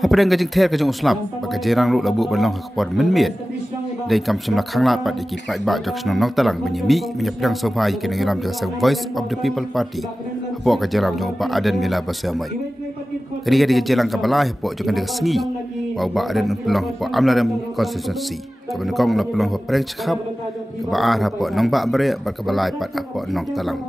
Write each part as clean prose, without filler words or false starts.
Hapada ngajeng ther kajeng uslap baka jerang lu labu banong hakpor menmiet dai kam semla khangla pat iki pai ba jok sno nok talang menyemi menyepdang sobai keneng ram jasa Voice of the People Party hapo ka jeram jong ba adan mila basamai kini ga jelang ka bala hapo jok ndek sngi wa ba adan pelong hapo amlaram constituency ka ben kong la pelong hapo preng chap ka ba ar hapo nong ba bre ba ka balai pat hapo nok talang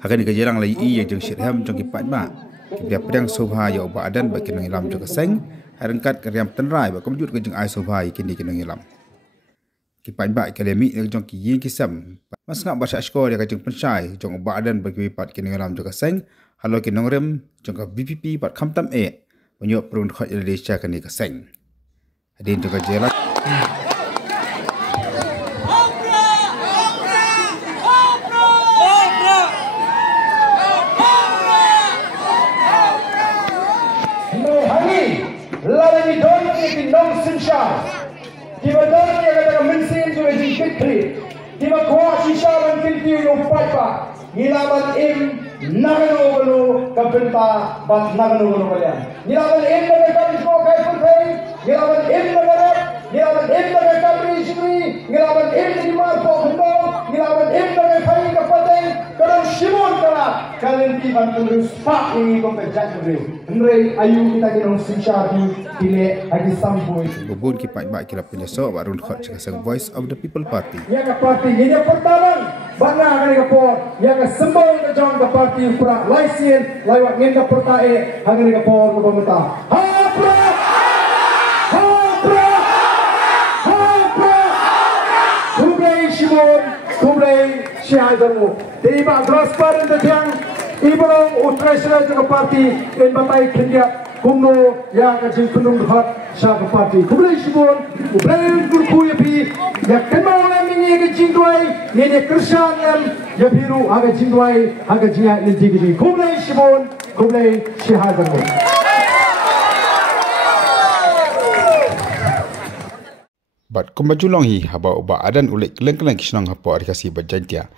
hakani ga jelang lai i jeng shirham jong ki pai ba Dia pedang soha ya ubah adan bagi nang ilam juga seng harengkat keriam tenrai bak kemjut kejeng ai soha kini kena ilam kipai bak kalemi jong ki yin kisam mas ngak bahasa skor dia kejeng pensai jong ubah adan bagi pat kena ilam juga seng halo kinong rem jong ka BPP pat khamtam e menyok perun khot Indonesia kini ka seng hadin juga jelas Lalu don ini nong sinsha, tiba don yang kata mensin tu jadi fikri, tiba kuat sinsha menkinti umpat pak, nilaman im nagano belu kabenta bat nagano belu kalian, nilaman im mereka semua kaya putih, nilaman im mereka, nilaman im mereka beri suri, nilaman im di marpo hendong, nilaman im mereka kaya kapateng, kalau simon kala kalian tiba terus pak ini kompensasi beri. Henry ayu kita kena sinsha di lagi sampai. Bubun kipai bak kira penyesok barun khot cakasang Voice of the People Party. Yang parti ini pertama bangga kali kapor, yang sembol ke jong ke parti pura laisien lewat ngenda pertae hangi kapor ke pemerintah. Hapra, hapra, hapra. Kublai Shimon, kublai Syahadamu. Tiba transparan tentang Ibrang utrasra juga parti dan batai kendia kumno yang kecil penuh hot syah parti. Kublai Shimon, kublai Gurku yapi, ya kenal orang ini kecil tuai, ini kerjaan ya biru agak kecil tuai, agak jiat nanti gini. Kublai Shimon, kublai Syahadamu. Bat kembajulong hi haba uba adan ulik keleng-keleng kisnang hapo adikasi berjantia.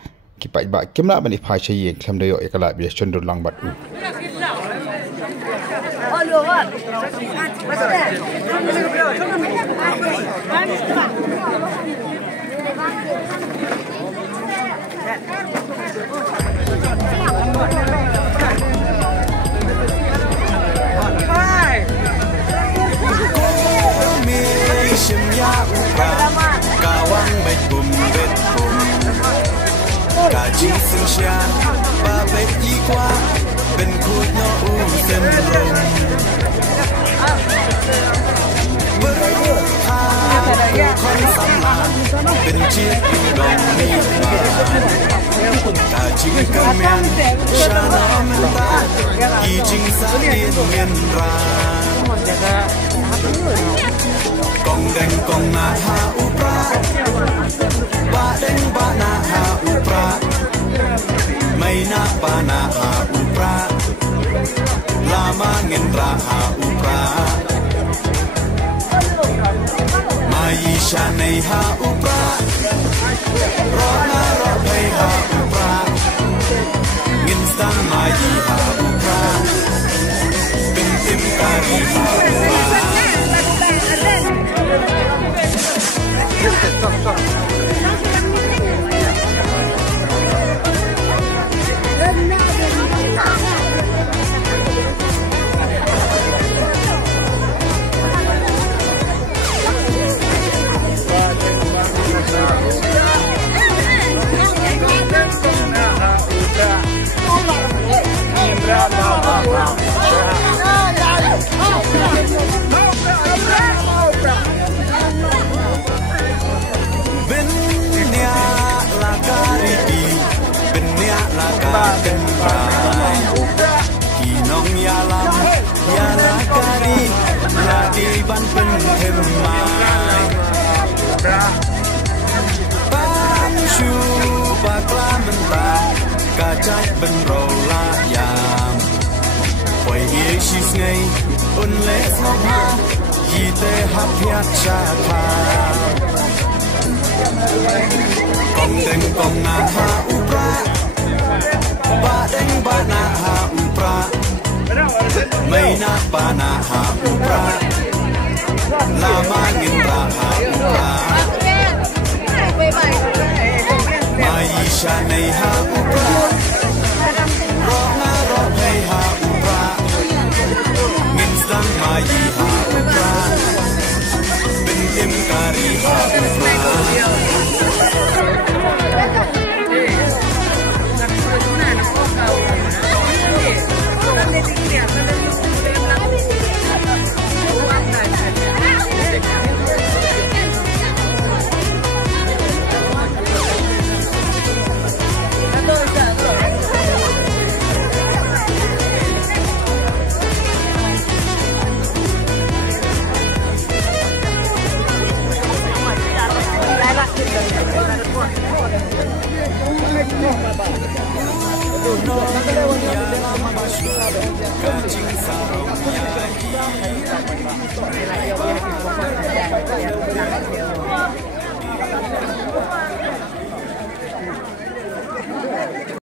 Kipai bak kemla bani phai chayin kham dayo ekala bi chondor lang bat u kawang baik bum bet bum kaji sinsya babek ikwa ben kutno utem rom berha kon sama ben cik dong ni kaji kamian shana menta kijing salin ngendra kong deng kong na ha upra ba deng ba na ha upra mai na ba na ha upra lama ngendra ha upra mai sha nei ha upra ro na ro nei ha upra ngin stang mai ha upra bin tim kari ha upra Kinong yalam yala kari lagi ban penghemai Panshu bakla mentah kacak benrola yam Wai yesis ngai unle smha yite hapyat chakha Kong deng kong na ha upra ba deng ba na ha upra na pana ha upra lama ginra ha upra maisha nei ha upra roha rohai ha upra ginstan mai ha upra bintim kari ha upra Kacing sarung